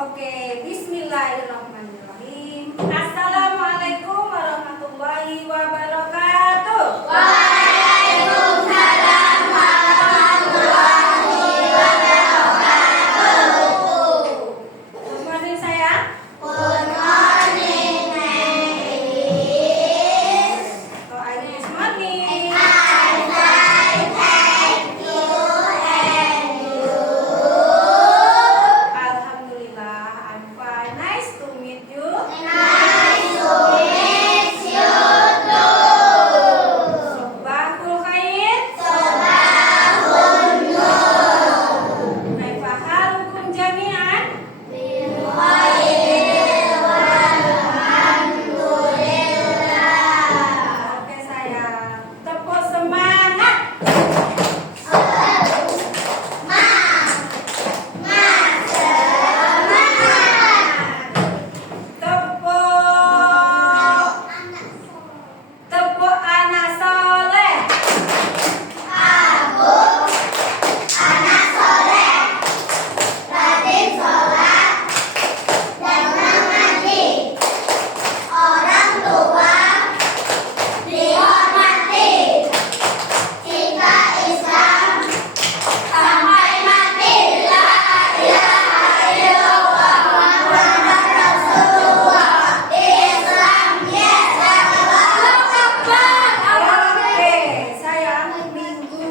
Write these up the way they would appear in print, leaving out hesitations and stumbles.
Oke, bismillahirrahmanirrahim. Assalamualaikum warahmatullahi wabarakatuh. Waalaikumsalam warahmatullahi wabarakatuh. Good morning sayang. Good morning, Miss. So I this morning. I fine, thank you, and you. Alhamdulillah, I'm fine. Nice to meet you. Nice to meet you too. Sobahul khair. Sabahun nur. Kaifa halukum jami'an? Bil khair walhamdulillah. Oke sayang. Tepuk semangat. Tepuk anak soleh. Anak soleh, rajin sholat dan mengaji. Orang tua dihormati. Cinta Islam sampai mati. La ilaha illallah Muhammad Rasulullah. Islam yes, Allahu Akbar. Oke, sayang, minggu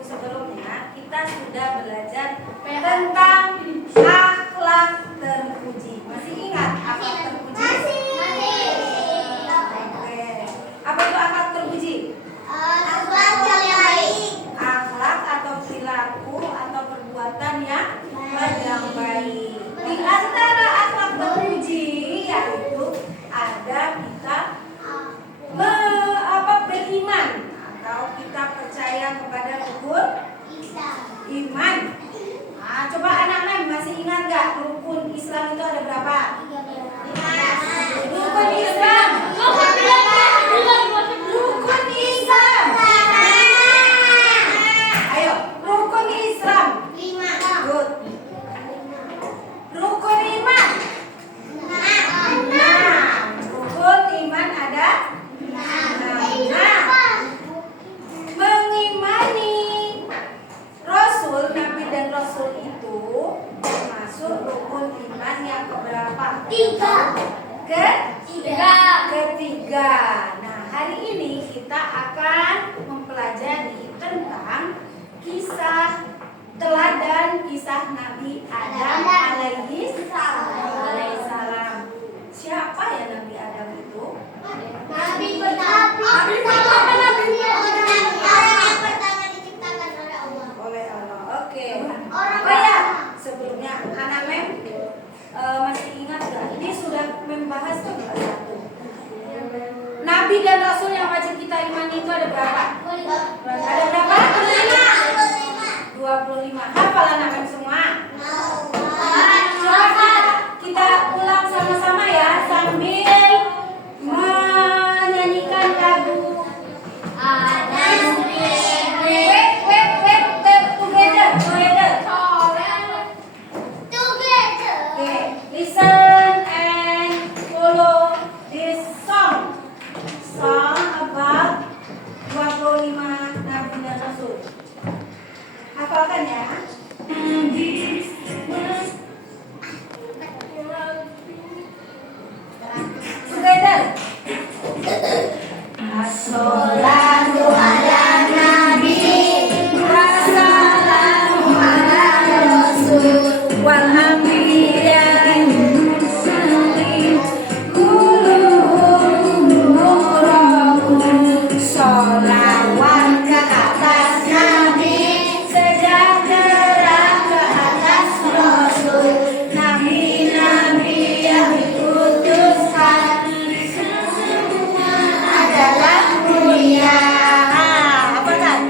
sebelumnya kita sudah belajar tentang akhlak terpuji. Masih ingat akhlak terpuji? Oke. Apa itu akhlak terpuji? Akhlak yang baik. Akhlak atau perilaku atau perbuatan yang baik. Di antara akhlak terpuji yaitu ada kita beriman atau kita percaya kepada rukun iman. Nah, coba anak-anak masih ingat nggak rukun Islam itu ada berapa? Rukun Islam. Rukun Islam. Ayo, rukun Islam. Good. Rukun iman. Nah, rukun iman ada. Mengimani Rasul, Nabi dan Rasul itu termasuk rukun iman yang keberapa? Ketiga. Nah, hari ini kita akan mempelajari tentang kisah teladan kisah Nabi Adam alaihi salam. Siapa ya Nabi Adam itu? Nabi pertama yang pertama diciptakan oleh Allah. Oleh Allah. Oke. Orang Oh ya, sebelumnya anak mem masih ingat nggak? Ini sudah membahas ke kelas 1. Nabi dan Rasul yang wajib kita imani itu ada berapa? Ada berapa? 25. Hafal anak mem semua? Coba kita ulang sama-sama ya sambil menyanyikan lagu. Together. Okay, listen and follow this song. Song about 25 Nabi dan Rasul. Hafalkan ya. Together. As-salatu ala nabi wassalamu ala rasul wal anbiya'i mursalin kulluhum muqrabun sholawat ke atas nabi sejahtera ke atas rasul nabi-nabi yang diutuskan semua adalah mulia. Apa kan?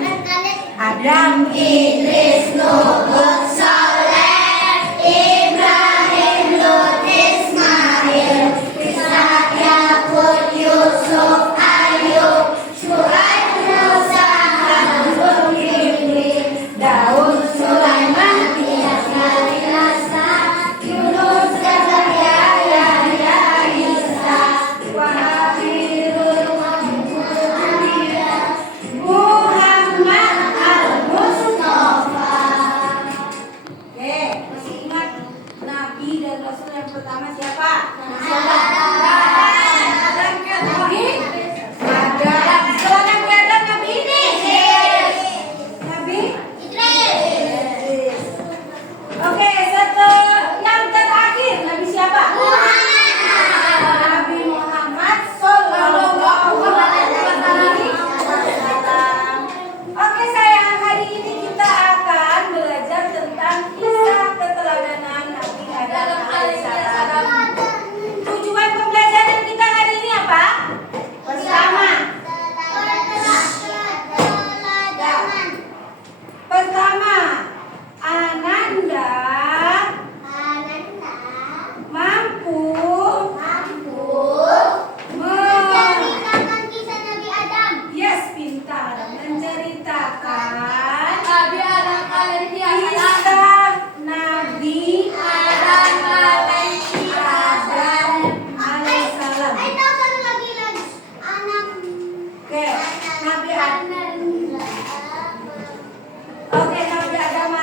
Adam, Idris, Nuh, Saleh, Ibrahim, Lut, Ismail, Ishak, Yakub, Yusuf, Ayub, Syuaib, Musa, Harun, Daud, Sulaiman, Ilyas,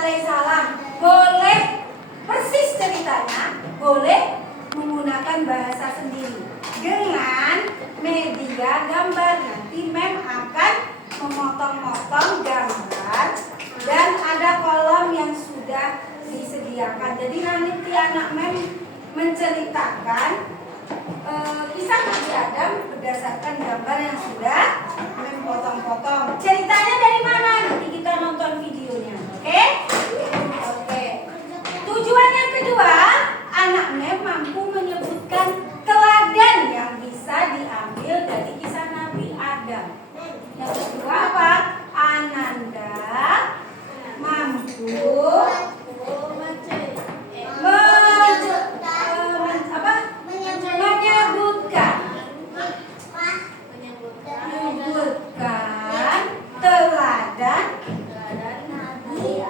Alaihissalam boleh persis ceritanya, boleh menggunakan bahasa sendiri dengan media gambar. Nanti mem akan memotong-motong gambar dan ada kolom yang sudah disediakan. Jadi nanti anak mem menceritakan kisah Nabi Adam berdasarkan gambar yang sudah mem potong-potong. Ceritanya dari mana? Nanti kita nonton videonya. Oke? Oke. Tujuan yang kedua, anak mem mampu menyebutkan teladan yang bisa diambil dari kisah Nabi Adam. Yang kedua apa? Ananda mampu menyebutkan teladan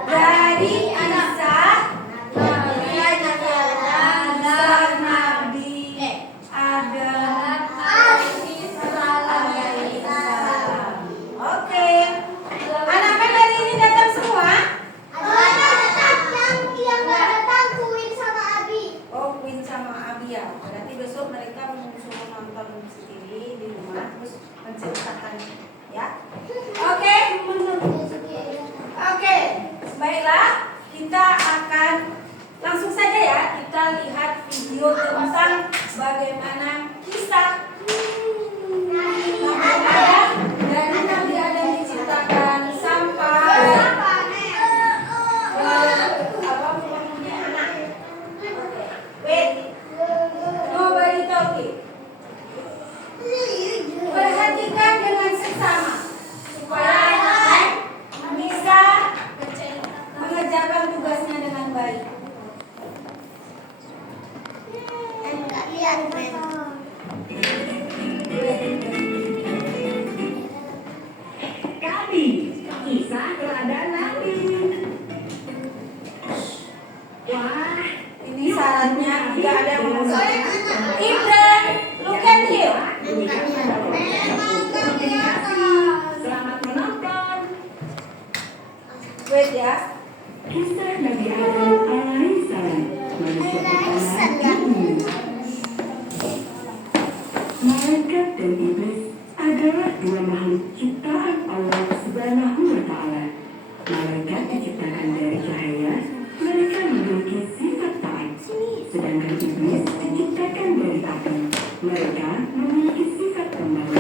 dari kisah Nabi Adam alaihissalam. Oke, anak-anak dari ini datang semua? Oh, Queen sama Abi ya. Berarti besok mereka suruh nonton sendiri di rumah terus menceritakan ya. Oke. Oke, baiklah, kita akan langsung saja ya kita lihat video tentang bagaimana kisah Nabi Adam dari Nabi Adam diciptakan sampai apa punya anak. Wait, nobody talking. Perhatikan dengan seksama supaya bisa mengerjakan tugasnya dengan baik. Kami, kisah teladan Nabi. Wah, Ini syaratnya tidak ada yang mengusir. Ibran, look at him. Selamat menonton. Wait ya. Kisah Nabi Adam alaihissalam, manusia pertama di bumi. Malaikat dan iblis adalah dua makhluk ciptaan Allah Subhanahu wa Ta'ala. Malaikat diciptakan dari cahaya, mereka memiliki sifat taat. Sedangkan iblis diciptakan dari api, mereka memiliki sifat pembawa.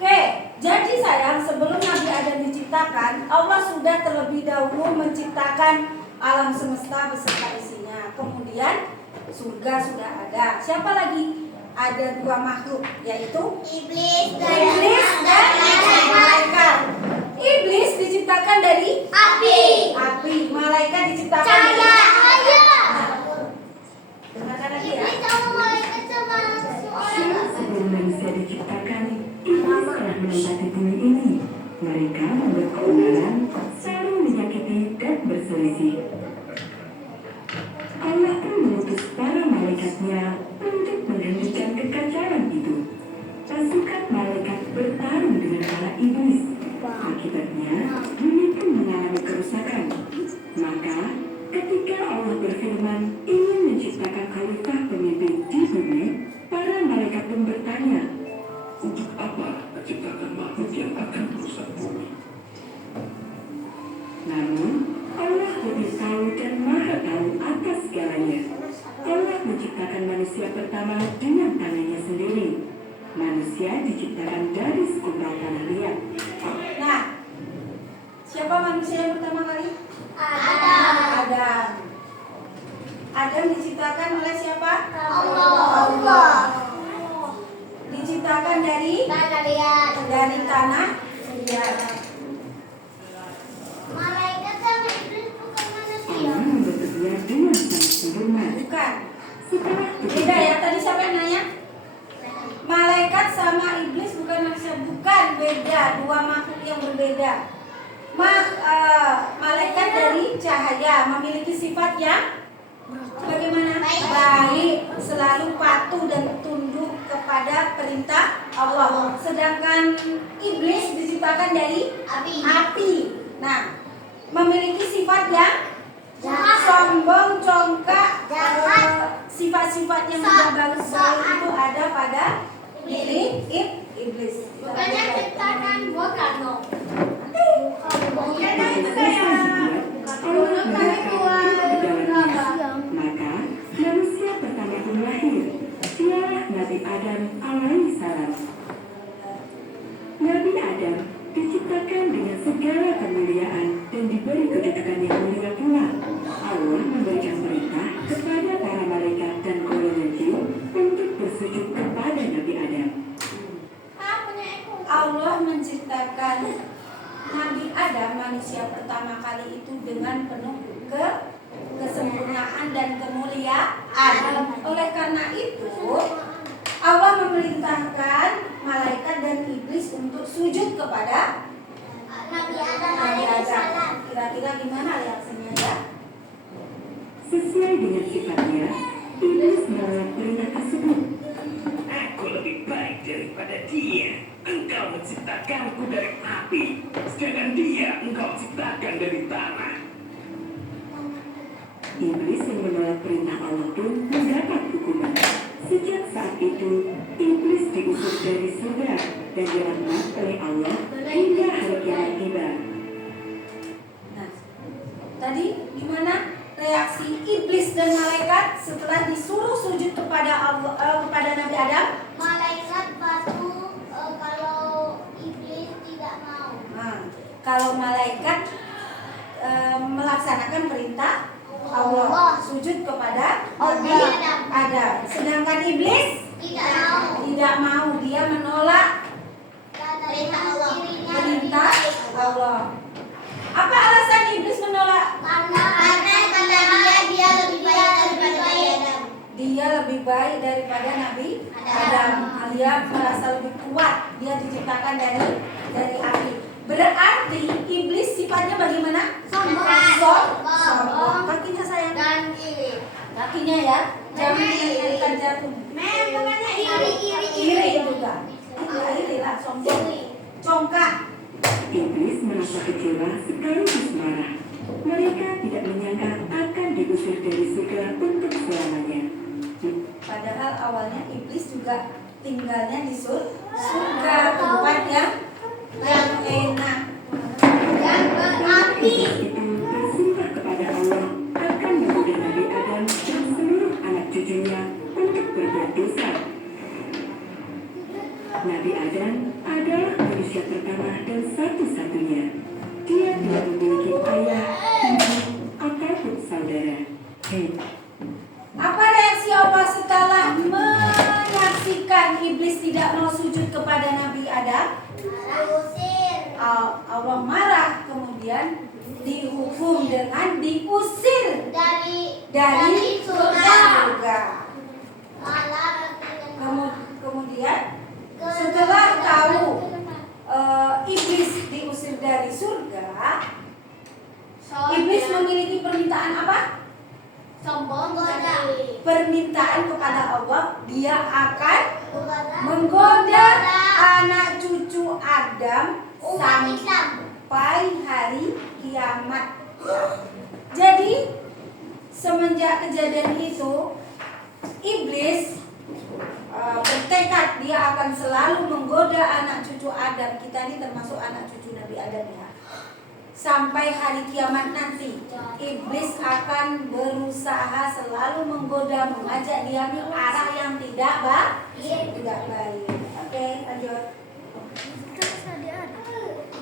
Oke, jadi sayang, sebelum Nabi Adam diciptakan, Allah sudah terlebih dahulu menciptakan alam semesta beserta isinya. Kemudian surga sudah ada. Siapa lagi? Ada dua makhluk, yaitu Iblis iblis dan malaikat. Iblis diciptakan dari api. Malaikat diciptakan dari dengarkan lagi ya. Sebelum manusia diciptakan, iblis telah menempati bumi ini. Mereka membuat keonaran, saling menyakiti dan berselisih. Allah pun mengutus para malaikatnya untuk menghentikan kekacauan itu. Pasukan malaikat bertarung dengan para iblis. Akibatnya, bumi pun mengalami kerusakan. Maka, ketika Allah berfirman ingin menciptakan khalifah pemimpin di bumi, para malaikat pun bertanya, untuk apa menciptakan makhluk yang akan merusak bumi? namun Allah lebih tahu dan maha tahu atas segalanya. Allah menciptakan manusia pertama dengan tangannya sendiri. Manusia diciptakan dari segumpal tanah liat. Nah, siapa manusia yang pertama kali? Adam. Adam diciptakan oleh siapa? Allah. Diciptakan dari tanah liat. Malaikat sama iblis bukan manusia. Allah membentuk dia dengan sangat sempurna. Bukan. Setelah Beda ya. Tadi siapa yang nanya? Malaikat sama iblis bukan manusia. Bukan, beda. Dua makhluk yang berbeda. Malaikat dari cahaya memiliki sifat yang bagaimana? Baik, selalu patuh dan tunduk kepada perintah Allah. Sedangkan iblis diciptakan dari api. Nah, memiliki sifat yang sombong, congkak, Jahat. sifat-sifat yang tidak bagus itu ada pada diri iblis. Bukannya ciptakan bukan dong. Karena itu kayak Maka manusia pertama pun lahir. Dialah Nabi Adam alaihissalam. Nabi Adam diciptakan dengan segala kemuliaan dan diberi kedudukan yang mulia pula. Allah memberikan perintah kepada para malaikat dan golongan jin untuk bersujud kepada Nabi Adam. Allah menciptakan Nabi Adam, manusia pertama kali itu dengan penuh kesempurnaan dan kemuliaan. Oleh karena itu, Allah memerintahkan malaikat dan iblis untuk sujud kepada Nabi Adam Nabi Adam. alaihissalam. Kira-kira gimana reaksinya ya? Sesuai dengan sifatnya, iblis menolak perintah tersebut. Aku lebih baik daripada dia. Engkau menciptakanku dari api, sedangkan dia engkau ciptakan dari tanah. Iblis yang menolak perintah Allah pun mendapat hukuman. Sejak saat itu, iblis diusir dari surga dan dilaknat oleh Allah hingga hari kiamat tiba. Nah, tadi gimana reaksi iblis dan malaikat setelah disuruh sujud kepada Allah, kepada Nabi Adam? Malaikat patuh kalau iblis tidak mau. Nah, kalau malaikat melaksanakan perintah Allah, sujud kepada Nabi Adam. Sedangkan iblis tidak mau, dia menolak Perintah Allah. perintah Allah. Apa alasan iblis menolak? Karena kata dia lebih baik daripada Nabi Adam. Dia lebih baik daripada Nabi Adam. Dia merasa lebih kuat. Dia diciptakan dari api. Berarti iblis sifatnya bagaimana? Sombong. Kakinya sayang. Dan iri. Kakinya ya. Jangan diingatkan jatuh. Bukannya iri. Iri juga. Ya, iri lah, sombong. Congkak. Iblis merasa kecewa sekaligus marah. Mereka tidak menyangka akan diusir dari surga untuk selamanya. Padahal awalnya iblis juga tinggalnya di surga, tempat yang enak. Dan berapi. Iblis itu bersumpah kepada Allah akan menggoda Nabi Adam dan seluruh anak cucunya untuk berbuat dosa. Nabi Adam adalah manusia pertama dan satu-satunya. Dia tidak memiliki ayah, ibu, ataupun saudara. Apa reaksi Allah setelah menyaksikan iblis tidak mau sujud kepada Nabi Adam? Usir. Allah marah, kemudian dihukum dengan diusir dari surga. Malah Kemudian setelah tahu iblis diusir dari surga, iblis memiliki permintaan apa? sombong Permintaan kepada Allah, dia akan menggoda anak cucu Adam umat Islam. sampai hari kiamat. Jadi semenjak kejadian itu, iblis bertekad dia akan selalu menggoda anak cucu Adam. Kita ini termasuk anak cucu Nabi Adam ya. Sampai hari kiamat nanti, iblis akan berusaha selalu menggoda, mengajak dia ke arah yang tidak baik. Oke, lanjut.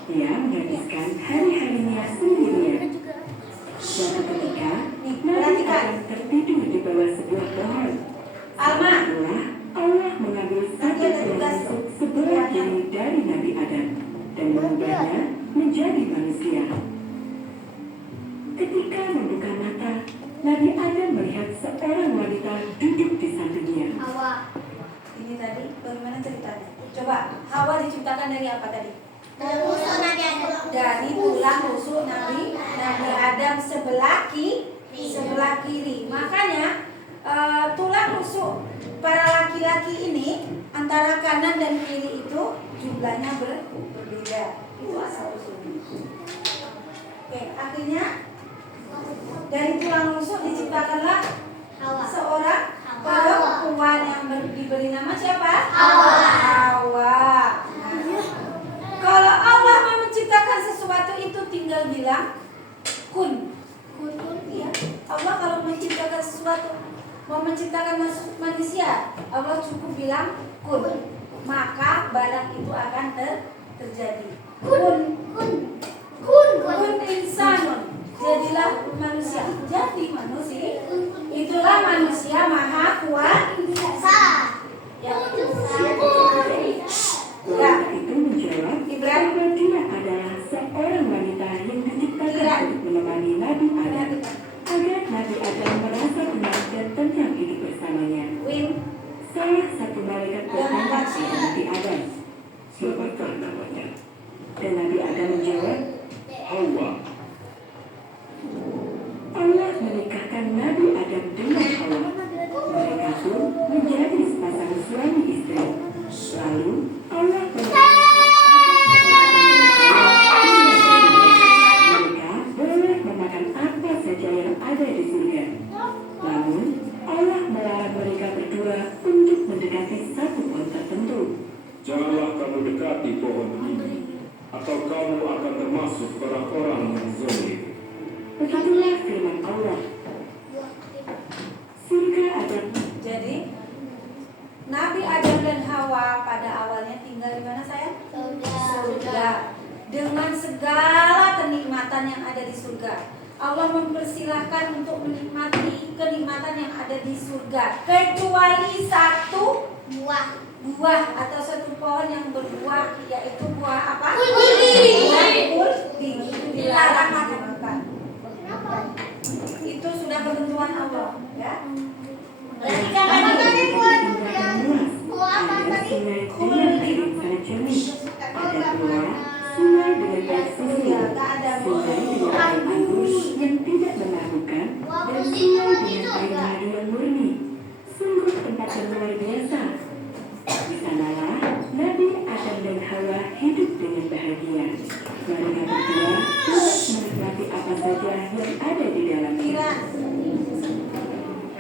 Dia menghabiskan hari-harinya sendirian. Suatu ketika, Nabi Adam tertidur di bawah sebuah pohon. Alma. Itulah Allah mengambil satu termasuk sebelah kiri dari Nabi Adam dan mengubahnya menjadi manusia. Ketika membuka mata, Nabi Adam melihat seorang wanita duduk di sampingnya. Hawa. Ini tadi bagaimana ceritanya? Coba, Hawa diciptakan dari apa tadi? Musuh Nabi Adam. Dari tulang rusuk Nabi Adam sebelah kiri. Makanya tulang rusuk para laki-laki ini antara kanan dan kiri itu jumlahnya berbeda. Itu asal usulnya. Oke, akhirnya Dari tulang rusuk diciptakanlah Hawa. seorang Hawa. perempuan yang diberi nama siapa? Hawa. Hawa. Nah, kalau Allah mau menciptakan sesuatu itu tinggal bilang kun. Kun. Ya. Allah kalau menciptakan sesuatu, mau menciptakan manusia, Allah cukup bilang kun. Maka barang itu akan terjadi. Kun. Kun insanun. Jadilah manusia. Jadi manusia. Itulah manusia maha kuasa. Ya. Wanita itu menjawab Ibrahim. bahwa dia adalah seorang wanita yang diciptakan untuk menemani Nabi Adam agar Nabi Adam merasa tenang dan tentram hidup bersamanya. Win. Salah satu malaikat bertanya kepada Nabi Adam, Siapakah namanya? dan Nabi Adam menjawab, Hawa. Allah menikahkan Nabi Adam dengan Hawa. Mereka pun menjadi sepasang suami istri. Lalu Allah mereka boleh memakan apa saja yang ada di surga. Namun Allah melarang mereka berdua untuk mendekati satu pohon tertentu. Janganlah kamu dekati pohon ini, atau kamu akan termasuk orang-orang yang zalim. Begitulah firman Allah. Surga ada. Jadi Nabi Adam dan Hawa pada awalnya tinggal di mana sayang? Surga. Dengan segala kenikmatan yang ada di surga. Allah mempersilahkan untuk menikmati kenikmatan yang ada di surga, kecuali satu buah atau satu pohon yang berbuah, yaitu buah apa? Kuldi. Buah kuldi. Itu dilarang dimakan. Itu sudah ketentuan Allah, ya. Berarti kan tadi buat Ada sungai dengan air sangat jernih. Ada pula sungai dengan air susu, sungai dengan air anggur yang tidak memabukkan, dan sungai dengan air madu yang murni. Sungguh tempat yang luar biasa. Di sanalah Nabi Adam dan Hawa hidup dengan bahagia. Mereka berdua terus menikmati apa saja yang ada di dalamnya.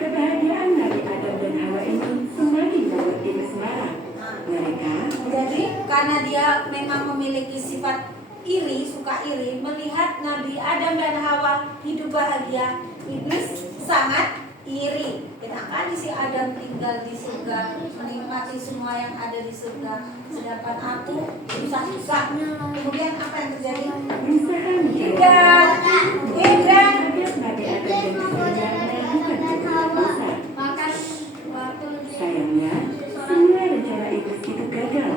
Kebahagiaan Nabi Adam dan Hawa ini semakin membuat iblis marah. Mereka Jadi karena dia memang memiliki sifat iri, suka iri, melihat Nabi Adam dan Hawa hidup bahagia, iblis sangat iri. Sedangkan si Adam tinggal di surga, menikmati semua yang ada di surga, sedangkan aku susah-susah. Kemudian apa yang terjadi? berusaha menjauh Dan agar Nabi Adam dan istrinya melakukan perbuatan dosa. Sayangnya, semua rencana iblis itu gagal.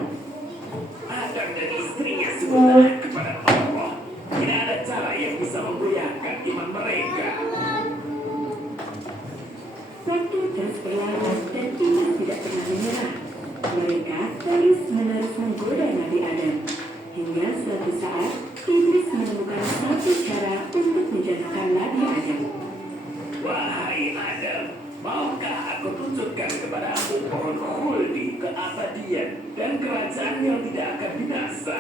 Adam dan istrinya sebenarnya kepada Allah. Tidak ada cara yang bisa menggoyahkan iman mereka. Waktu terus berlalu dan iblis tidak pernah menyerah. Mereka terus-menerus menggoda Nabi Adam. Hingga suatu saat, iblis menemukan satu cara untuk menjatuhkan Nabi Adam. Wahai Adam, maukah aku tunjukkan kepadamu pohon khuldi keabadian dan kerajaan yang tidak akan binasa?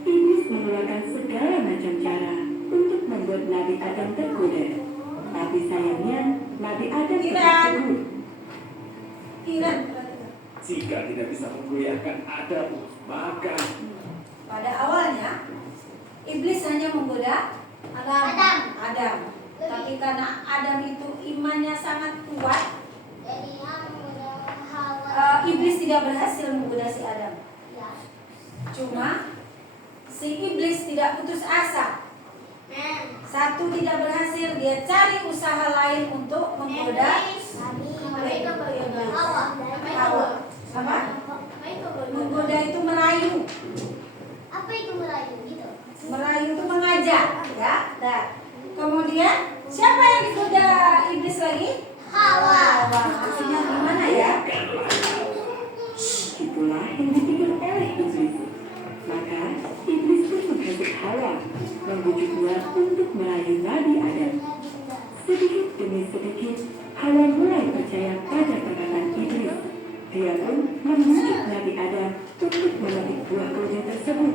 Iblis mengeluarkan segala macam cara untuk membuat Nabi Adam tergoda. Tapi sayangnya, Nabi Adam tetap teguh. Iran. Jika tidak bisa menggoyahkan Adam, maka Pada awalnya iblis hanya menggoda Adam. Tapi karena Adam itu imannya sangat kuat, iblis tidak berhasil menggoda si Adam. Cuma si iblis tidak putus asa. Satu tidak berhasil, dia cari usaha lain untuk menggoda Hawa. Apa? Menggoda itu merayu. Apa itu merayu gitu? Merayu itu mengajak, ya. Nah, kemudian siapa yang digoda iblis lagi? Hawa. Maksudnya gimana ya? Itulah yang dipikir oleh iblis. Maka iblis pun menghasut Hawa, membujuknya untuk merayu Nabi Adam. Sedikit demi sedikit, Hawa mulai percaya pada perkataan iblis. Dia pun membujuk Nabi Adam untuk memetik buah kuldi tersebut.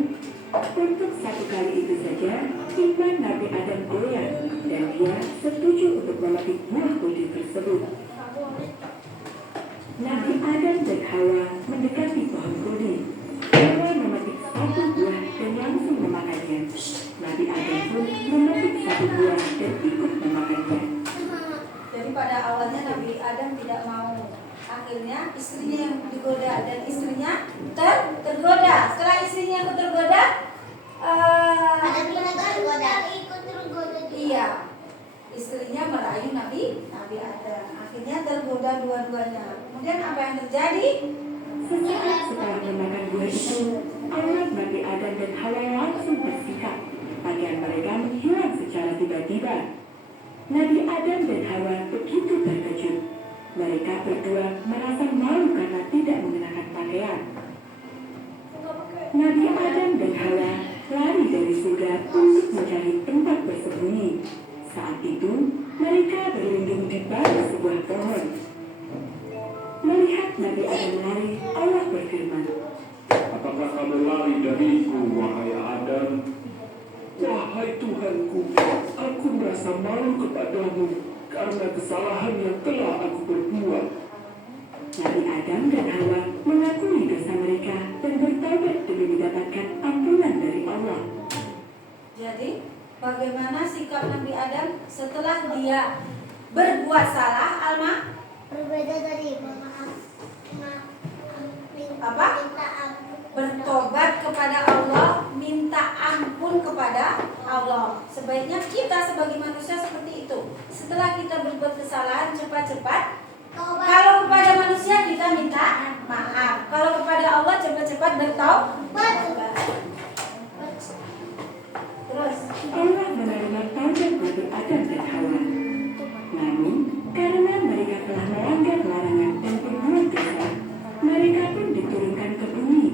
Untuk satu kali itu saja, iman Nabi Adam goyah dan setuju untuk memetik buah kuldi tersebut. Nabi Adam dan Hawa mendekati pohon kuldi. Hawa memetik satu buah dan langsung memakannya. Nabi Adam pun memetik satu buah dan ikut memakannya. Jadi pada awalnya Nabi Adam tidak mau. Akhirnya istrinya yang digoda dan istrinya tergoda. Setelah istrinya yang tergoda, Ada tergoda, ikut tergoda. iya, istrinya merayu Nabi Adam. Akhirnya tergoda dua-duanya. Kemudian apa yang terjadi? Sesaat setelah memakan buah itu, aurat Nabi Adam dan Hawa langsung bersikap. Pakaian mereka menghilang secara tiba-tiba. Nabi Adam dan Hawa begitu terkejut. Mereka berdua merasa malu karena tidak mengenakan pakaian. Nabi Adam dan Hawa lari dari surga untuk mencari tempat bersembunyi. Saat itu, mereka berlindung di bawah sebuah pohon. Melihat Nabi Adam lari, Allah berfirman, Apakah kamu lari dariku, wahai Adam? Wahai Tuhanku, aku merasa malu kepadamu karena kesalahan yang telah aku perbuat. Nabi Adam dan Hawa mengakui dosa mereka dan bertaubat demi mendapatkan ampunan dari Allah. Jadi, bagaimana sikap Nabi Adam setelah dia berbuat salah, Alma? Berbeda dari maaf. Apa? Minta ampun. Bertobat kepada Allah, minta ampun kepada Allah. Sebaiknya kita sebagai manusia seperti itu. Setelah kita berbuat kesalahan, cepat-cepat. Kalau kepada manusia kita minta maaf. Kalau kepada Allah cepat-cepat bertaubat. Terus, Allah menerima taubat Nabi Adam dan Hawa. Namun, karena mereka telah melanggar larangan dan berbuat dosa, mereka pun diturunkan ke bumi.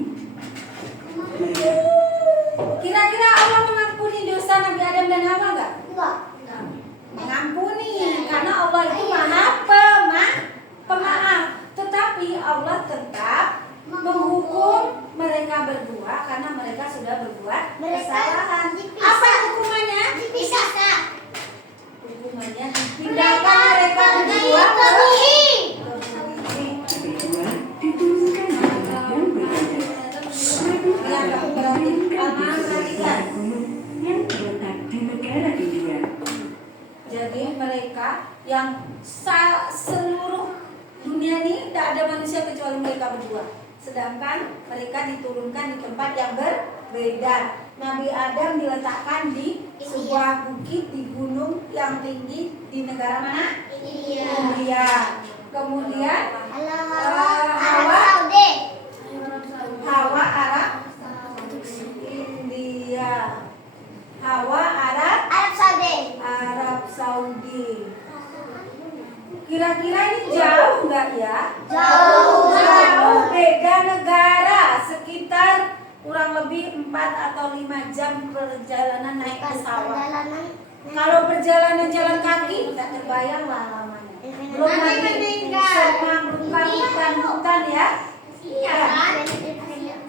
kira-kira Allah mengampuni dosa Nabi Adam dan Hawa enggak? Enggak. Mengampuni, karena Allah itu maha pemaaf. Tetapi Allah tetap menghukum mereka berdua karena mereka sudah berbuat kesalahan. Apa hukumannya? Dipisah. Hukumannya dipindahkan mereka berdua ke bumi. Berdua diturunkan ke tempat yang berbeda. Lihat dong, berarti Alma perhatikan. Gunung yang terletak di negara India. Jadi mereka yang seluruh dunia ini tidak ada manusia kecuali mereka berdua. Sedangkan mereka diturunkan di tempat yang berbeda. Nabi Adam diletakkan di sebuah bukit di gunung yang tinggi di negara mana? India. Kemudian Hawa Arab India. Hawa Arab Saudi. Kira-kira ini jauh nggak ya? Jauh, beda negara, sekitar kurang lebih 4 atau 5 jam perjalanan naik pesawat. Kalau perjalanan jalan kaki, nggak terbayang lah lamanya. Belum lagi semua berupa hutan-hutan ya. Iya kan?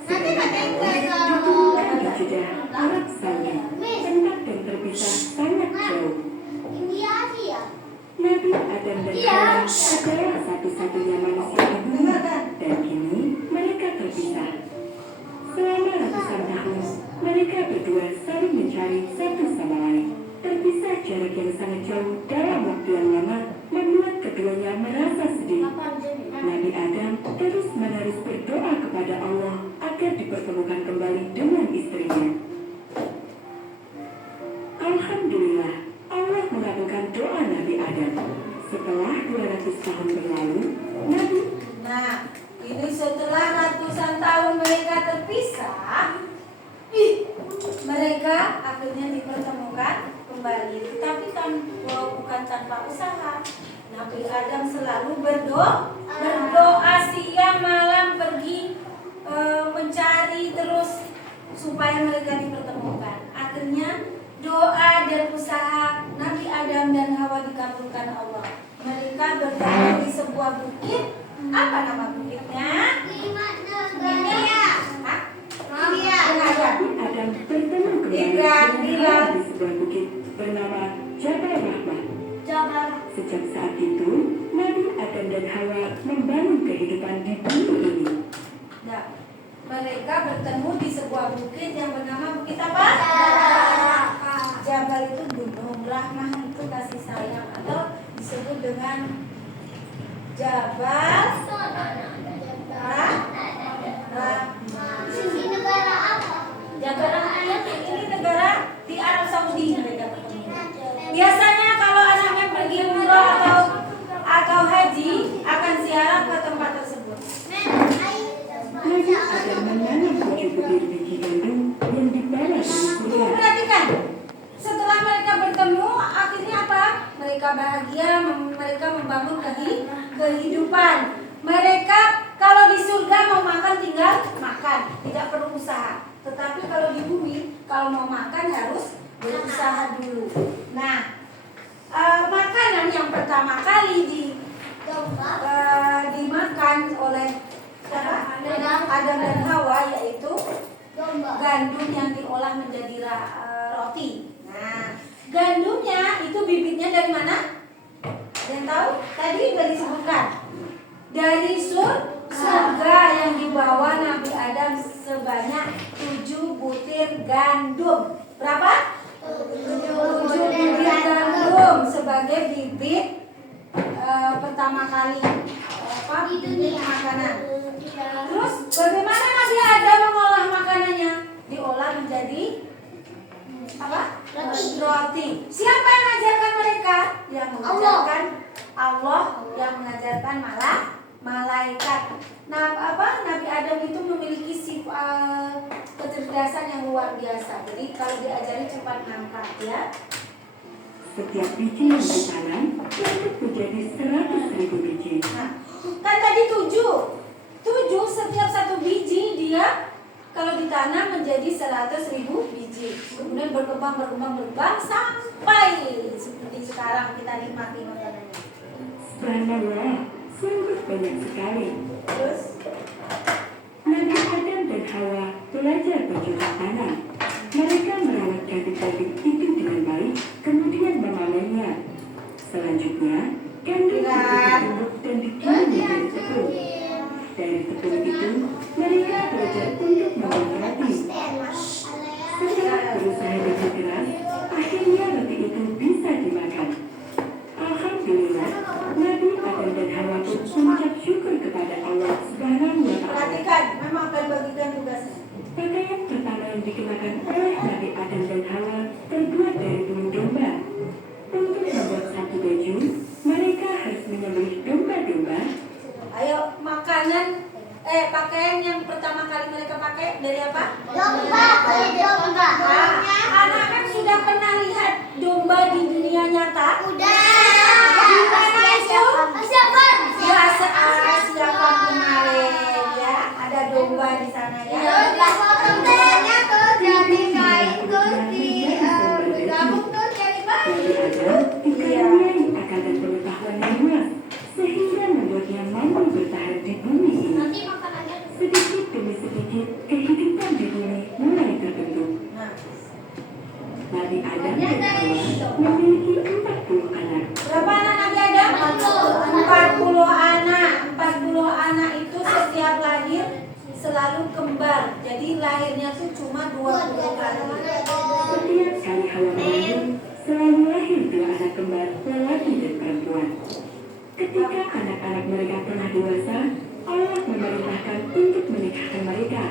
Nanti katanya Diturunkan di Jeddah, Arab Saudi, tempat yang terpisah sangat jauh. India Asia. Nabi Adam dan Hawa adalah satu-satunya manusia di bumi, dan kini mereka terpisah. Selama ratusan tahun, mereka berdua saling mencari satu sama lain. Terpisah jarak yang sangat jauh dalam waktu yang lama membuat keduanya merasa sedih. Nabi Adam terus-menerus berdoa kepada Allah agar dipertemukan kembali dengan istrinya. Alhamdulillah, Allah mengabulkan doa Nabi Adam. Setelah 200 tahun berlalu, Nabi Nah, ini setelah ratusan tahun mereka terpisah, mereka akhirnya dipertemukan kembali. Tetapi kan bukan tanpa usaha. Nabi Adam selalu berdoa siang malam, pergi mencari terus supaya mereka dipertemukan. Akhirnya doa dan usaha Nabi Adam dan Hawa dikabulkan Allah. Mereka berada di sebuah bukit. Apa nama bukitnya? India. Hah? India. Nabi Adam bertemu kembali dengan Hawa di sebuah bukit bernama Jabal Rahmah. bertemu di sebuah bukit yang bernama bukit apa? Jabal itu gunung, rahmah itu kasih sayang atau disebut dengan Jabal Ini negara apa? Jabal Rahmah ini negara di Arab Saudi mereka bertemu. Biasanya kalau anaknya pergi umroh atau haji akan ziarah ke tempat tersebut. Nabi Adam menanam 7 butir biji gandum yang dibawa dari surga. Perhatikan, setelah mereka bertemu, akhirnya apa? Mereka bahagia, mereka membangun kehidupan. Mereka kalau di surga mau makan tinggal makan, tidak perlu usaha. Tetapi kalau di bumi, kalau mau makan harus berusaha dulu. Nah, makanan yang pertama kali dimakan oleh Adam dan Hawa yaitu gandum yang diolah menjadi roti. Nah, gandumnya itu bibitnya dari mana? Ada yang tahu? Tadi sudah disebutkan. Dari surga yang dibawa Nabi Adam sebanyak 7 butir gandum. Berapa? 7 butir gandum sebagai bibit pertama kali bibit makanan. Terus bagaimana Nabi Adam mengolah makanannya? Diolah menjadi apa? Roti. Siapa yang mengajarkan mereka? Yang mengajarkan Allah, yang mengajarkan malaikat. Nah, Nabi Adam itu memiliki sifat kecerdasan yang luar biasa. Jadi kalau diajari cepat ngangkat ya. Setiap biji yang ditanam tumbuh menjadi 100.000 biji. Nah, kan tadi 7 setiap satu biji dia kalau ditanam menjadi 100.000 biji. Kemudian berkembang sampai seperti sekarang kita nikmati makanannya. Subhanallah, sungguh banyak sekali. Terus Nabi Adam dan Hawa belajar bercocok tanam. Mereka merawat gadis-gadis itu dengan baik, kemudian memanennya. Selanjutnya, gandum ditumbuh dan dikirim menjadi tepung. Dari tepung itu, mereka belajar untuk membuat roti. Setelah berusaha dengan keras, akhirnya roti itu bisa dimakan. Alhamdulillah, Nabi Adam dan Hawa pun mengucap syukur kepada Allah Subhanahu wa Ta'ala. perhatikan, memang akan bagikan tugasnya. Pakaian pertama yang dikenakan oleh Nabi Adam dan Hawa terbuat dari bulu domba. Untuk membuat satu baju, mereka harus menyembelih domba-domba. Ayo, pakaian yang pertama kali mereka pakai dari apa? Domba. Anak kan sudah pernah lihat domba di dunia nyata? Udah. Di mana itu? Siapa? Di Asia kemarin ya, ada domba di sana ya. Kontennya tuh jadi kain tuh digabung tuh jadi Nabi Adam dikaruniai akal dan pengetahuan yang luas, sehingga membuatnya mampu bertahan di bumi ini. nanti makan aja. Sedikit demi sedikit, kehidupan di bumi mulai terbentuk. Nah, Nabi Adam dan Hawa memiliki 40 anak. berapa anak Nabi Adam? 40 anak. 40 anak itu setiap lahir selalu kembar. Jadi lahirnya tuh cuma 20 kali. Setiap kali Hawa melahirkan, selalu lahir 2 anak kembar, lelaki dan perempuan. Ketika anak-anak mereka telah dewasa, Allah memerintahkan untuk menikahkan mereka.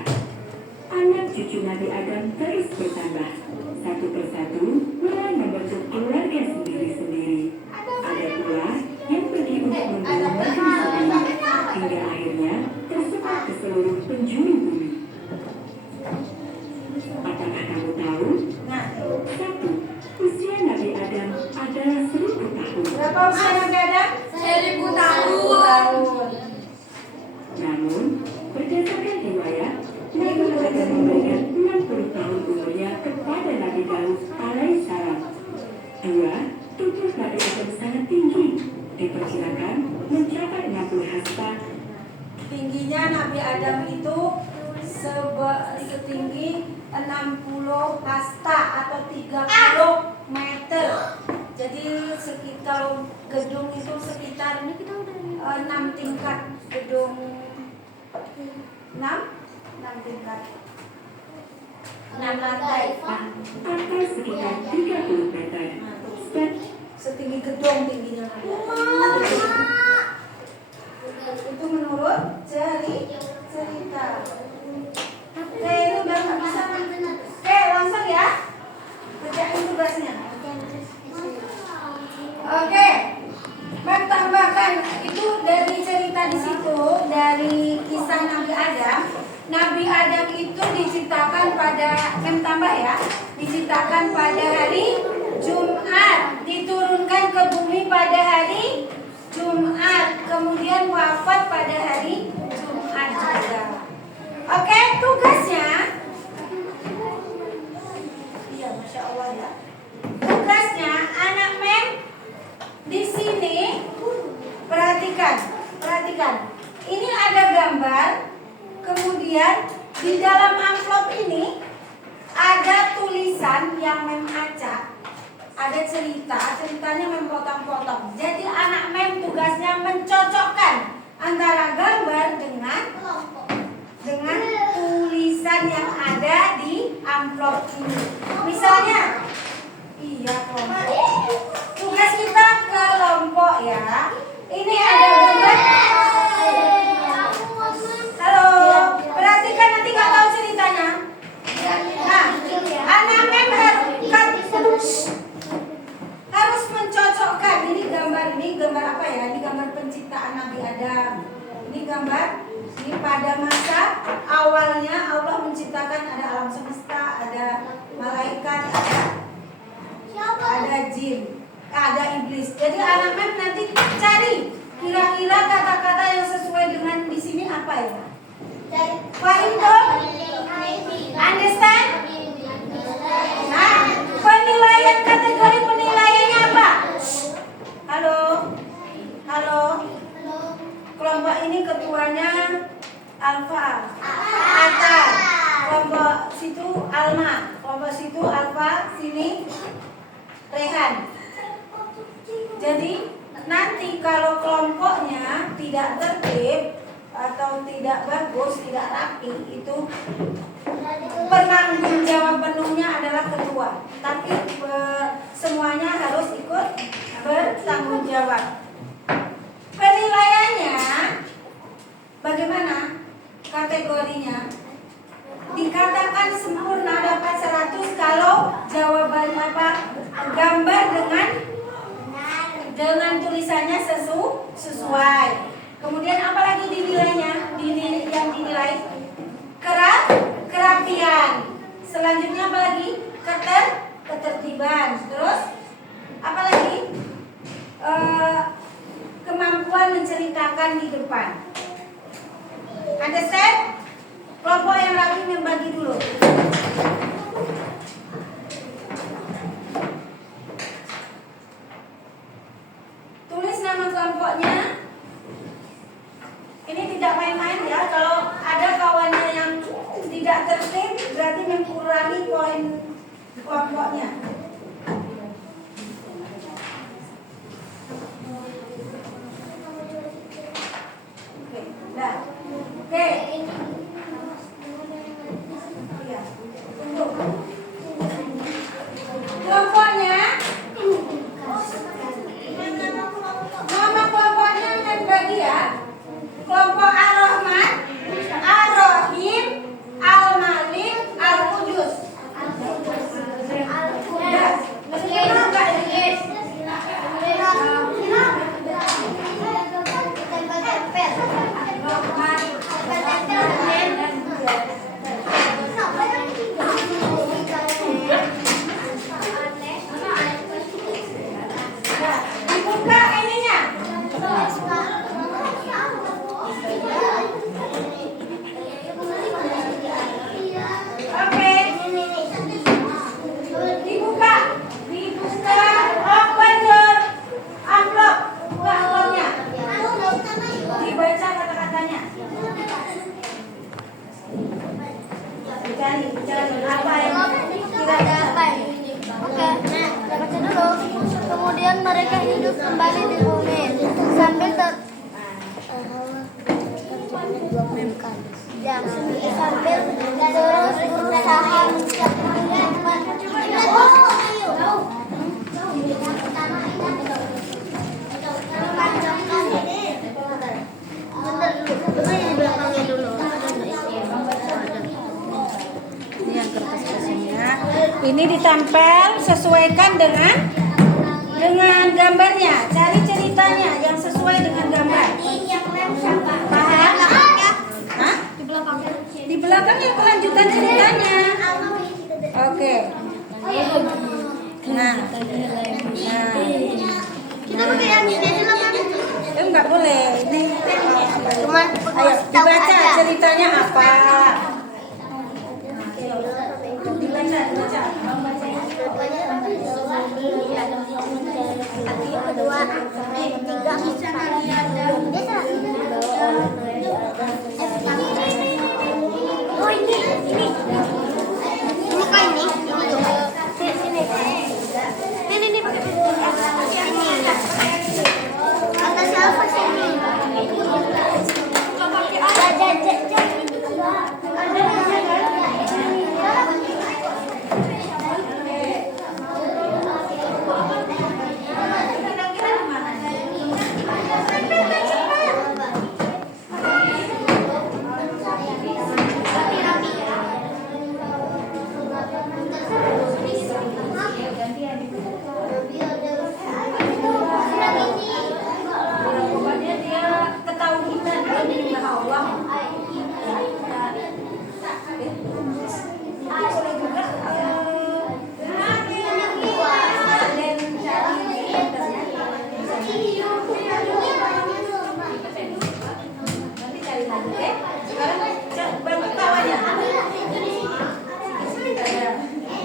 Anak cucu Nabi Adam terus bertambah. Satu persatu mulai membentuk keluarga sendiri-sendiri. Ada pula yang pergi untuk membeli negeri sendiri, hingga akhirnya tersebar ke seluruh penjuru bumi. Apakah kamu tahu? Nah, 1. Usia Nabi Adam adalah 1000 tahun. berapa usia Nabi Adam? 1000 tahun. Namun, berdasarkan riwayat, Nabi Adam memberikan 60 tahun umurnya kepada Nabi Daud alaihissalam. 2. Tubuh Nabi Adam sangat tinggi, diperkirakan mencapai 60 hasta. Tingginya Nabi Adam itu setinggi 60 hasta atau 30 meter. Jadi kalau gedung itu sekitar 6 tingkat gedung 6 tingkat. 6 lantai. atau sekitar 30 meter. Step Setinggi gedung tingginya Nabi Adam. Itu menurut cerita. Oke, itu udah nggak bisa kan? Oke, langsung ya. Kerjain tugasnya. Oke. Tambahkan itu dari cerita di situ, dari kisah Nabi Adam. Nabi Adam itu diciptakan pada tambah ya, diciptakan pada hari Jumat, diturunkan ke bumi pada hari Jumat, kemudian wafat pada hari Jumat juga. Oke, tugasnya, iya, masya Allah ya. Tugasnya anak mem di sini perhatikan. Ini ada gambar, kemudian di dalam amplop ini ada tulisan yang mem acak. Ada ceritanya mempotong-potong. Jadi anak mem tugasnya mencocokkan antara gambar dengan tulisan yang ada di amplop ini. Misalnya, iya kelompok. Tugas kita kelompok ya. Ini ada gambar. Halo, perhatikan nanti nggak tahu ceritanya. Nah, anak mem harus mencocokkan ini gambar apa ya? Ini gambar penciptaan Nabi Adam. Ini gambar ini pada masa awalnya Allah menciptakan ada alam semesta, ada malaikat, ada jin, ada iblis. Jadi anak mem nanti cari kira-kira kata-kata yang sesuai dengan di sini apa ya? Paham dong? Understand? Nah, penilaian kategori penilaiannya apa? Halo. Kelompok ini ketuanya Alfa, Ata. Kelompok situ Alma. Kelompok situ Alfa, sini Rehan. Jadi nanti kalau kelompoknya tidak tertib atau tidak bagus, tidak rapi, itu penanggung jawab penuhnya adalah ketua. Tapi semuanya harus ikut bertanggung jawab. Penilaiannya bagaimana? Kategorinya dikatakan sempurna dapat 100 kalau jawaban gambar dengan tulisannya sesuai. Kemudian apalagi dinilainya? Yang dinilai kerapian. Selanjutnya apalagi? Ketertiban. Terus apalagi? Kemampuan menceritakan di depan. Understand? Kelompok yang rapi membagi dulu. Tulis nama kelompoknya. Ini tidak main-main ya. Kalau ada kawannya yang tidak tertib, berarti mengurangi poin kelompoknya. Oke. Iya. Tunggu. Kelompoknya. Nama kelompoknya akan bagi ya. Kelompok Ar-Rahman, Ar-Rahim, Al-Malik, Al-Qudus. Dibuka ininya. Oke. Dibuka. Open your amplop. Buka amplopnya. Dibaca kata-katanya. Dicari apa yang kira-kira. Oke, kita baca dulu. Kemudian mereka hidup kembali di bumi sambil Ya, sambil terus berusaha Ini yang kertas kasihnya. Ini ditempel sesuaikan dengan gambarnya. Cari ceritanya yang sesuai dengan gambar. Paham? Hah? Di belakangnya kelanjutan ceritanya. Oke. Nah. kita pakai yang ini Enggak boleh. Ini cuman ayo dibaca ceritanya apa. Dibaca. kedua, ketiga, oh ini kah ini sini pakai ini kata siapa sini Pokoknya dia ketauhidan menyembah Allah. Boleh juga nanti cari lagi deh. Sekarang bantu kawannya.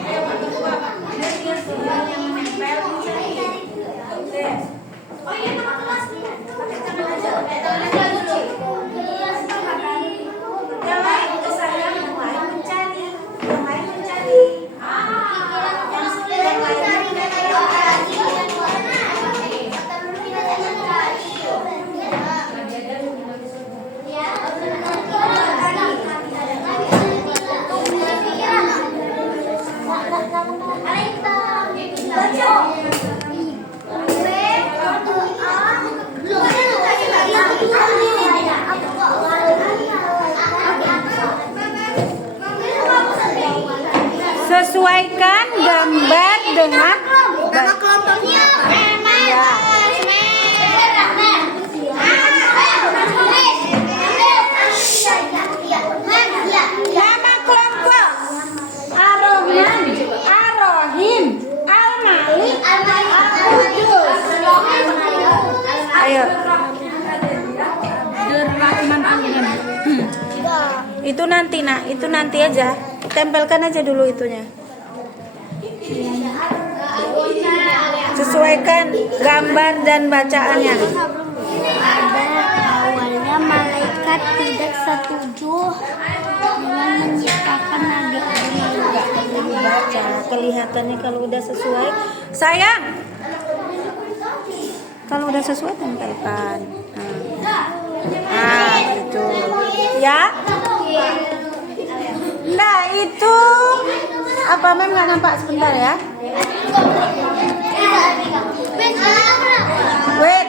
Ayo bantu Bapak. Dia sebelah yang menempel. Oke. Oh iya, nama kelasnya. Pakai tangan aja. Tangan aja dulu. Yang lain ke saya, yang lain mencari. Yang lain mencari. Yang lain sesuaikan gambar dengan nama kelompoknya ya. Nama kelompok Ar-Rahman, Ar-Rahim, Al-Malik, Al-Qudus. Ayo. Ar-Rahman Al-Rahim. Itu nanti nak, itu nanti aja. Tempelkan aja dulu itunya. Sesuaikan gambar dan bacaannya. Awalnya malaikat tidak setuju dengan menciptakan Nabi Adam. Baca, kelihatannya kalau udah sesuai. Sayang, kalau udah sesuai tempelkan. Nah, itu. Ya. Nah, itu apa Mem nggak nampak sebentar ya? Wait.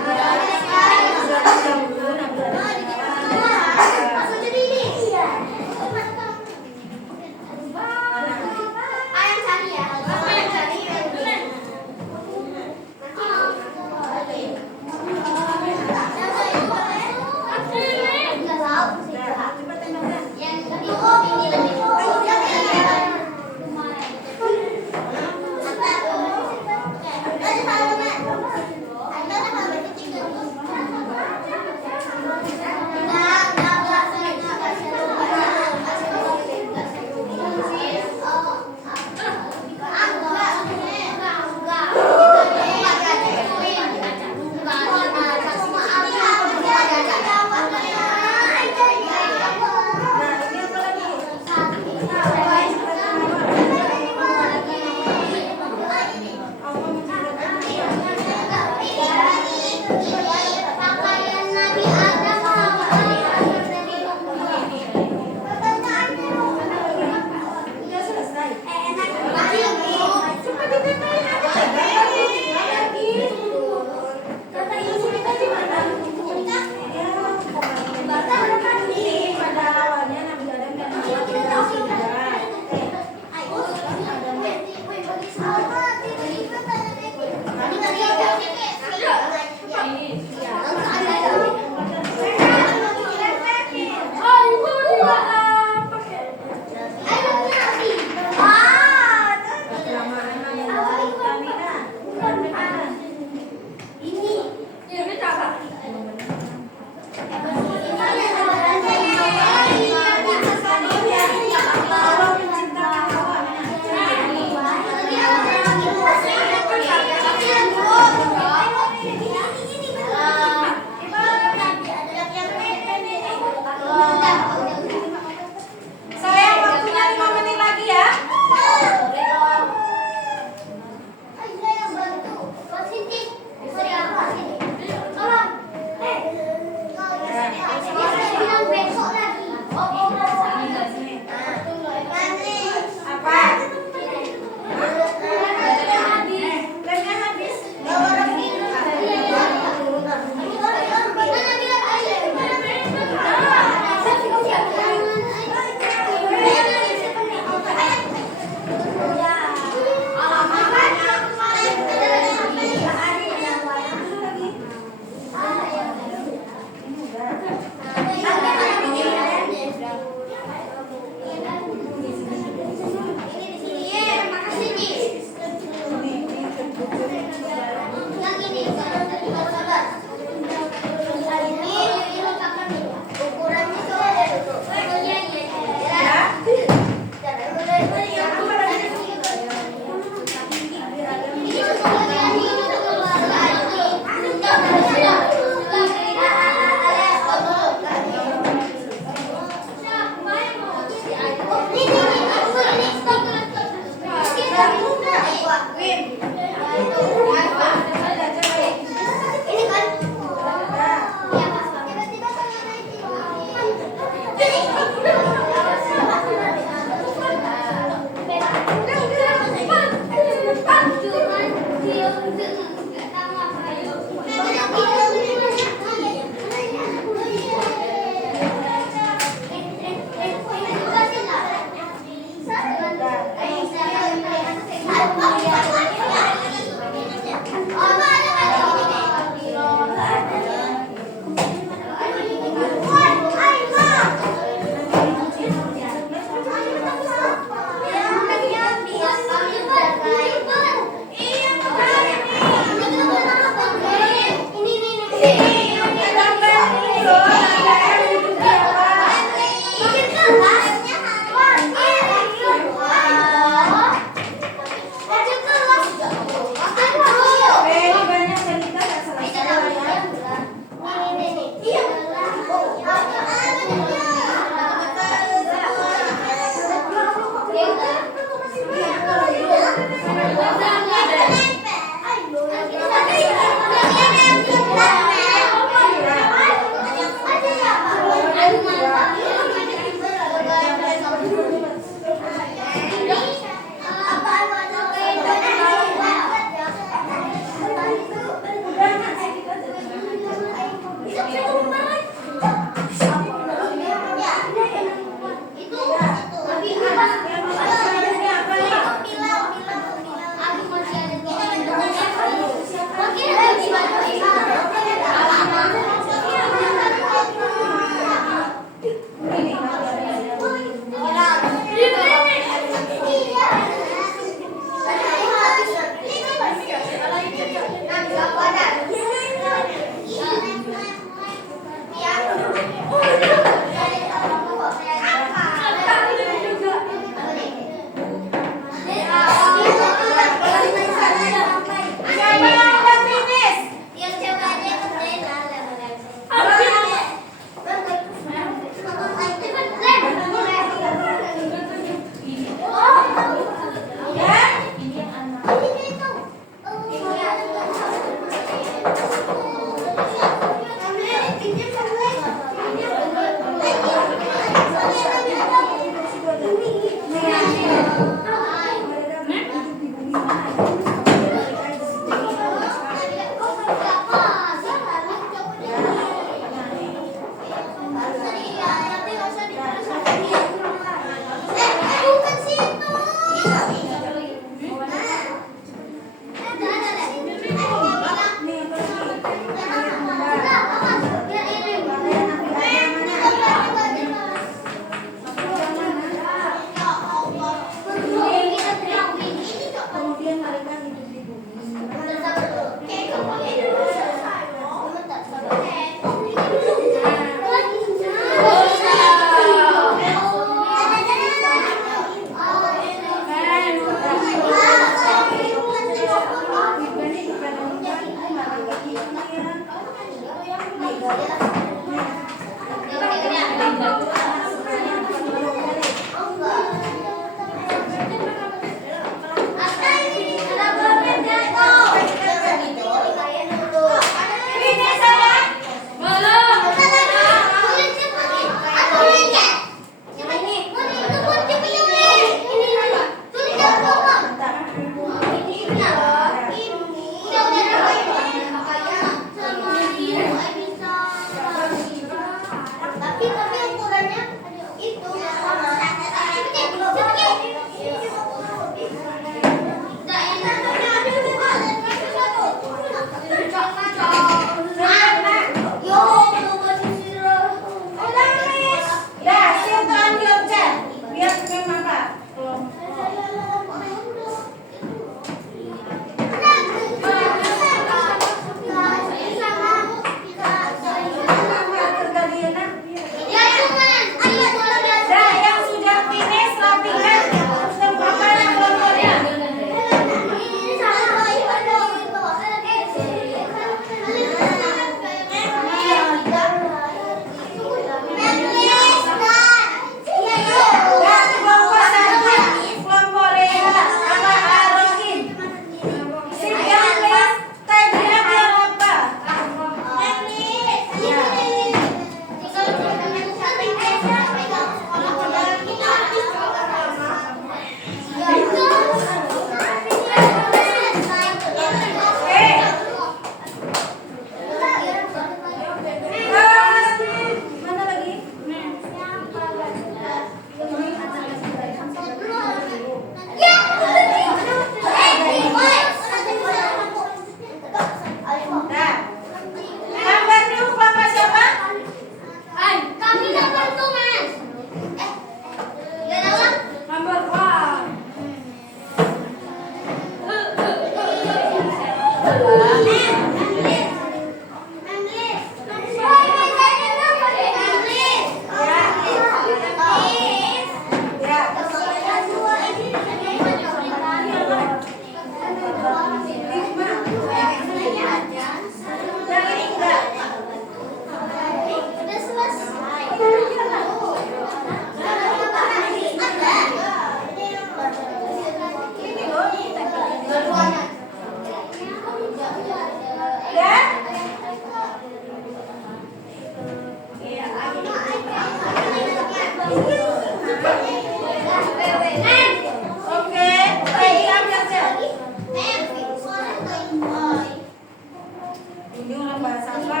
Ini orang bahasa apa?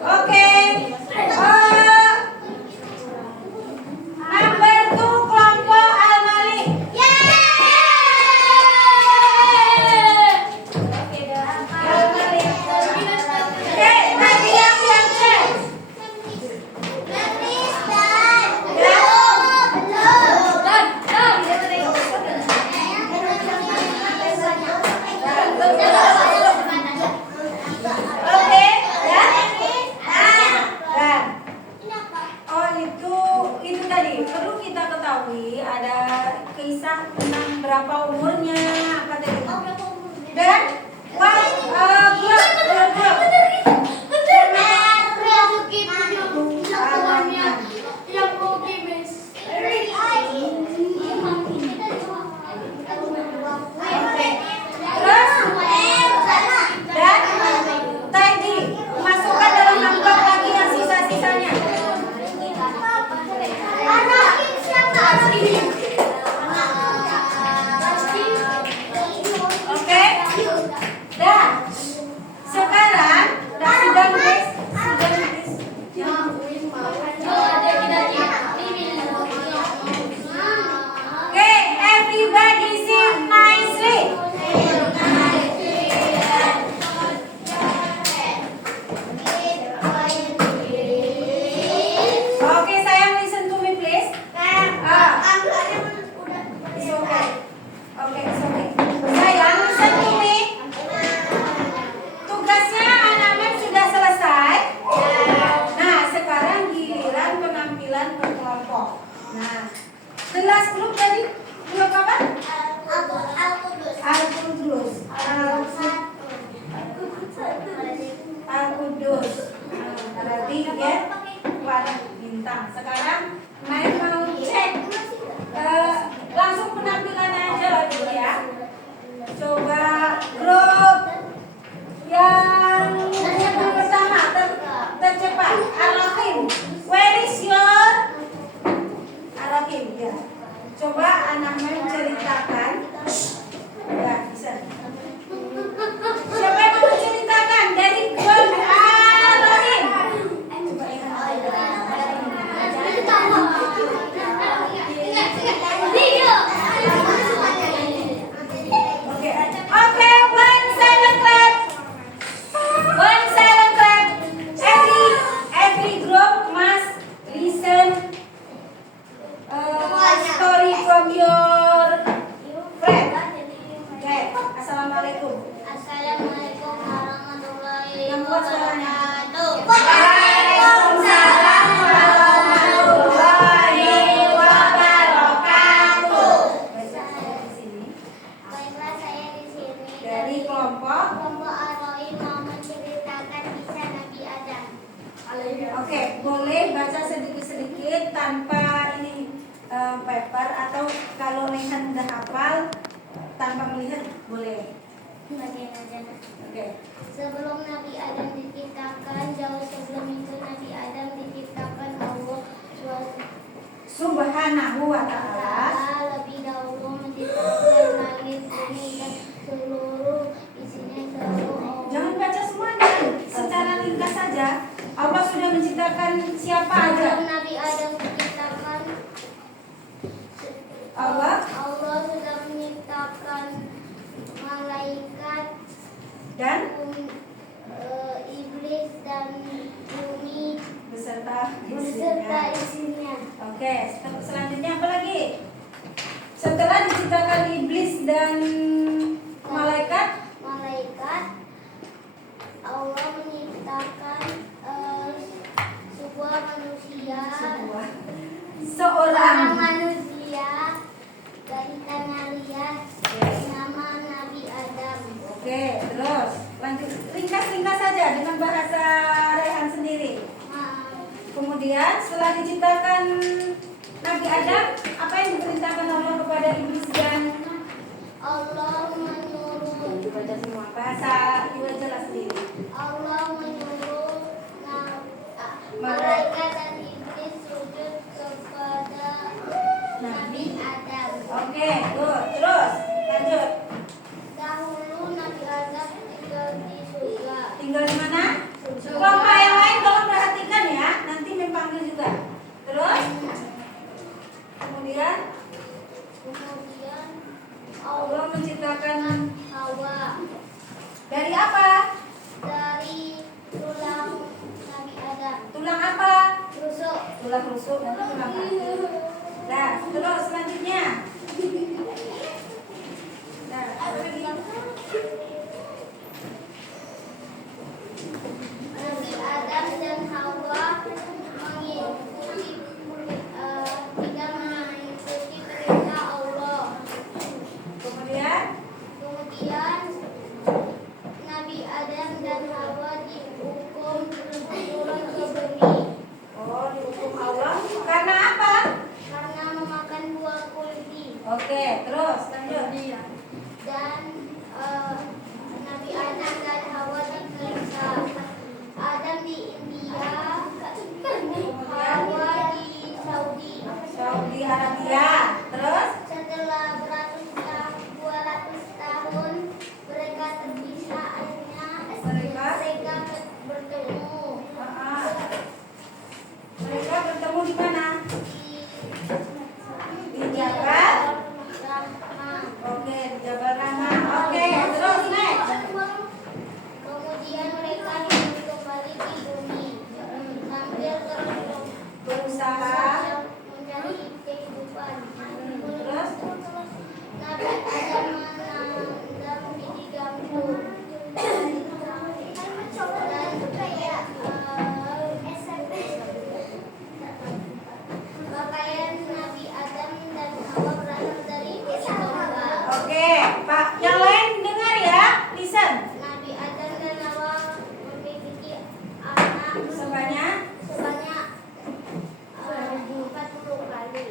Oke. Number 2 kelompok Al-Malik. Al-Malik. Oke, tadi yang cek. Oke, ya. Dan oh itu tadi perlu kita ketahui ada kisah tentang berapa umurnya apa tadi. Dan tadi masukkan dalam amplop lagi yang sisa-sisanya. Oke. Dan sekarang sidang guys. Oke, everybody sit nicely. Oke, sayang, listen to me please. It's okay. Okay, it's okay. Sayang, listen to me. Tugasnya anak-anak sudah selesai. Nah, sekarang giliran penampilan berkelompok. Nah, kelas grup tadi grup apa? Al-Qudus. Al-Qudus. Berarti ya warna bintang. Sekarang Mike mau cek langsung penampilan aja dulu ya. Coba grup yang pertama tercepat Arahim. Where is your Arahim? Ya. Coba anak menceritakan. Ya, bisa. Siapa yang mau menceritakan dari grup Arahim? Coba yang Oke, one silent clap. One silent clap. Every group must listen story from your friend. Oke, assalamualaikum. Assalamualaikum warahmatullahi Yang buat suaranya. wabarakatuh. Waalaikumsalam warahmatullahi wabarakatuh. Saya di sini Baiklah, saya di sini dari kelompok. kelompok Ar-Rahim mau menceritakan kisah Nabi Adam. Oke, boleh baca sedikit-sedikit tanpa ini paper atau kalau Rehan udah hafal tanpa melihat boleh. Bagian aja. Oke. Sebelum Nabi Adam diciptakan, jauh sebelum itu Nabi Adam diciptakan Allah Subhanahu wa ta'ala. lebih dahulu menciptakan langit, bumi dan seluruh isinya seluruh Allah. Jangan baca semuanya, secara ringkas saja. Allah sudah menciptakan siapa aja? Sebelum Nabi Adam diciptakan, Allah sudah menciptakan malaikat dan iblis dan bumi beserta beserta isinya. isinya. Oke, selanjutnya apa lagi? Setelah diciptakan iblis dan malaikat Oke, terus lanjut ringkas-ringkas saja dengan bahasa Rehan sendiri. Kemudian setelah diciptakan Nabi Adam, apa yang diperintahkan Allah kepada iblis dan Allah menyuruh dibaca semua bahasa juga jelas sendiri. Allah menyuruh malaikat dan iblis sujud kepada Nabi Adam. Oke, good. Terus lanjut. Dahulu Nabi Adam tinggal di surga. Tinggal di mana? Kelompok yang lain tolong perhatikan ya. Nanti memanggil juga. Terus kemudian Allah menciptakan Hawa dari apa? dari tulang Nabi Adam. Tulang apa? Rusuk. Tulang rusuk dan tulang kaki. Nah, terus selanjutnya. Nah, apa lagi? Nabi Adam dan Hawa mengikuti tidak mengikuti perintah Allah. Kemudian Kemudian Nabi Adam dan Hawa dihukum turun ke bumi oh dihukum Allah karena apa? karena memakan buah kuldi. Oke, terus lanjut. Dan Nabi Adam dan Hawa diperiksa. Adam di India, Hawa di Saudi Arabia. Terus Setelah 200 tahun mereka terpisah, akhirnya mereka bertemu ah, mereka bertemu di mana? Di Jabal. Rahmah. Oke, di Jabal Rahmah. Oke, terus next. Kemudian mereka hidup kembali di bumi sambil terus Berusaha. mencari kehidupan. Terus Nabi Adam menanam biji gambut pakaian Nabi Adam dan Hawa berasal dari kulit domba. oke, Pak. Yang lain dengar ya. Listen. Nabi Adam dan Hawa memiliki anak Sebanyak 40 kali.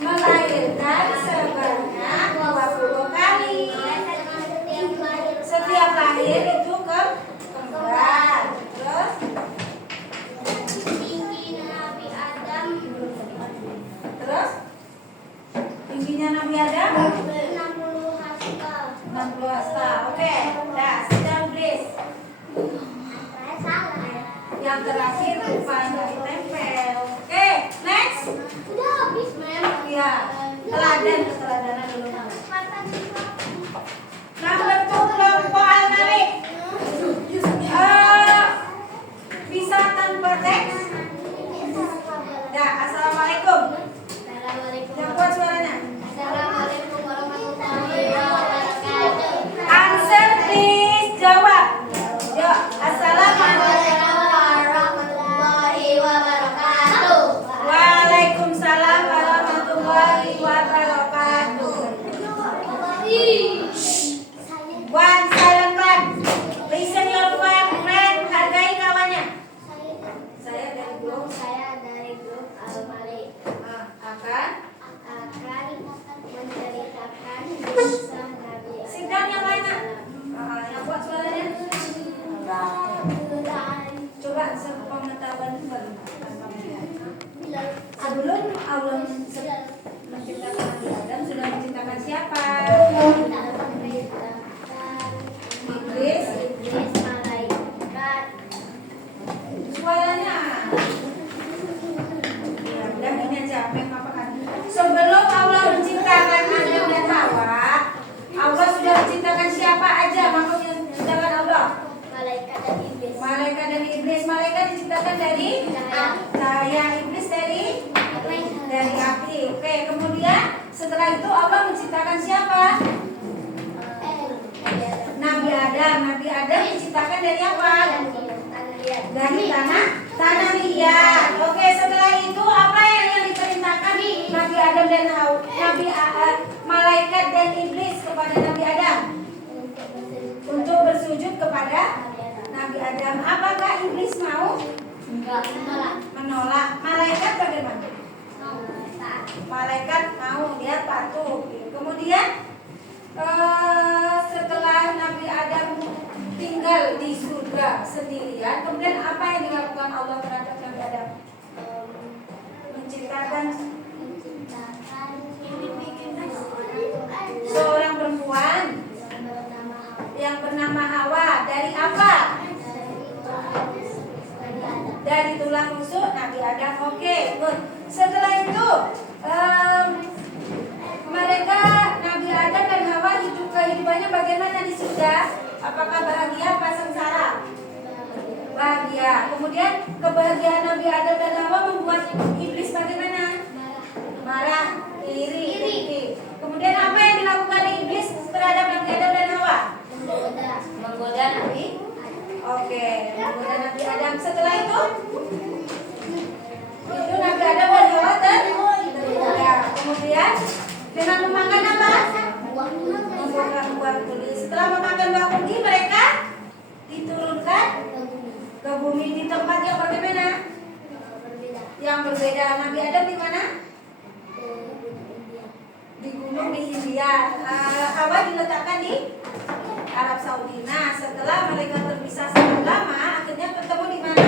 Melahirkan sebanyak 20 kali. Setiap lahir itu kembar. Terus Tinggi Nabi Adam terus tingginya Nabi Adam 60 hasta. 60 hasta. Oke, dah sedang Iblis. Yang terakhir rupanya ditempel. Oke, next. Udah habis, Mem. Ya, keteladanan dulu. Nah, bentuk kelompok al-malik. Bisa tanpa teks? Ya, assalamualaikum. Assalamualaikum. Yang kuat suaranya. Assalamualaikum warahmatullahi wabarakatuh. Answer please, jawab. Yuk, assalamualaikum. Warahmatullahi wabarakatuh. Waalaikumsalam warahmatullahi wabarakatuh. One silent clap. Listen your friend, hargai kawannya. Saya dari grup Saya dari grup Al-Malik akan akan menceritakan kisah Nabi sidang yang lain. Yang kuat suaranya. Coba sepengetahuan baru. Sebelum Allah menciptakan Nabi Adam sudah menciptakan siapa? Iblis. malaikat. Suaranya. Ya, udah gini aja, kan. Sebelum Allah menciptakan Adam dan Hawa, Allah sudah menciptakan siapa aja makhluk yang diciptakan Allah? Malaikat dan iblis. Malaikat dan iblis. Malaikat diciptakan dari cahaya, iblis dari api. Oke, kemudian setelah itu Allah menciptakan siapa? Nabi Adam. Nabi Adam diciptakan dari apa? Dari tanah liat. Oke, setelah itu apa yang diperintahkan? Nabi Adam dan Hawa, malaikat dan iblis kepada Nabi Adam untuk bersujud kepada Nabi Adam. Apakah iblis mau? Menolak. Malaikat bagaimana? Malaikat mau, dia patuh. Kemudian setelah Nabi Adam tinggal di surga sendirian, kemudian apa yang dilakukan Allah terhadap Nabi Adam? Menciptakan seorang perempuan yang bernama Hawa. Dari apa? Dari tulang rusuk Nabi Adam. Oke, good. Setelah itu mereka, Nabi Adam dan Hawa, hidup kehidupannya bagaimana di surga? Apakah bahagia apa sengsara? Bahagia. Kemudian kebahagiaan Nabi Adam dan Hawa membuat iblis bagaimana? Marah, iri. Kemudian apa yang dilakukan iblis terhadap Nabi Adam dan Hawa? Menggoda Nabi. Oke, menggoda Nabi Adam. Setelah itu Nabi Adam dan Hawa tergoda. Kemudian dengan memakan apa? Memakan buah kuli. Setelah memakan buah kuli, mereka diturunkan ke bumi di tempat yang bagaimana? Yang berbeda. Nabi Adam di mana? Di gunung di India. Hawa diletakkan di Arab Saudi. Nah, setelah mereka terpisah sangat lama, akhirnya ketemu di mana?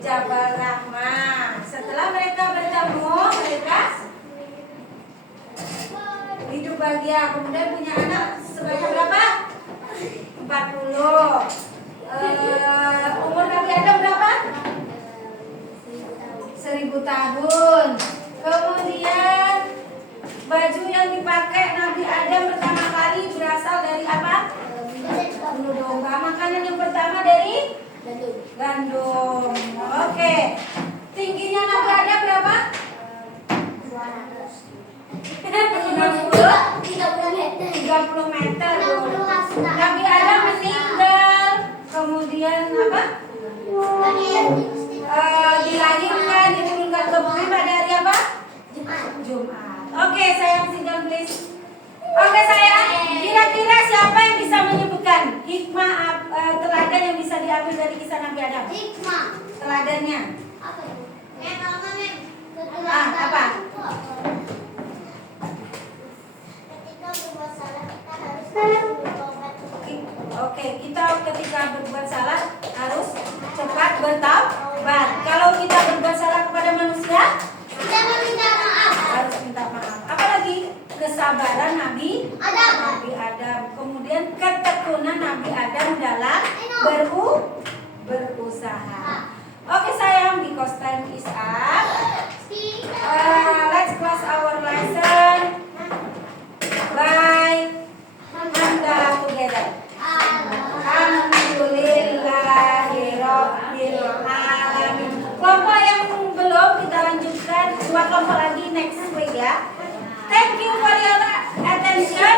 Jabal Rahmah. Setelah mereka bertemu, mereka hidup bahagia. Kemudian punya anak sebanyak berapa? 40. Umur Nabi Adam berapa? 1000 tahun. Kemudian baju yang dipakai Nabi Adam pertama kali berasal dari apa? Bulu domba. Makanan yang pertama dari gandum. Oke. Tingginya Nabi Adam berapa? 30 meter. Nabi Adam meninggal. Kemudian apa? Dilahirkan, diturunkan ke bumi pada hari apa? Jumat. Oke, sayang, sit down please. Oke, sayang. Kira-kira siapa yang bisa menyebutkan hikmah teladan yang bisa diambil dari kisah Nabi Adam? Hikmah. Teladannya. Apa itu? Apa? Ketika berbuat salah kita harus bertobat. Oke, kita ketika berbuat salah harus cepat bertaubat. Kalau kita berbuat salah kepada manusia, Jangan minta maaf. harus minta maaf. Apalagi kesabaran Nabi Adam. Kemudian ketekunan Nabi Adam dalam berusaha. Oke, sayang, because time is up. Let's close our lesson by hamdalah together. Alhamdulillahirobbilalamin. Kelompok yang belum kita lanjutkan 2 kelompok lagi next week ya. Thank you for your attention.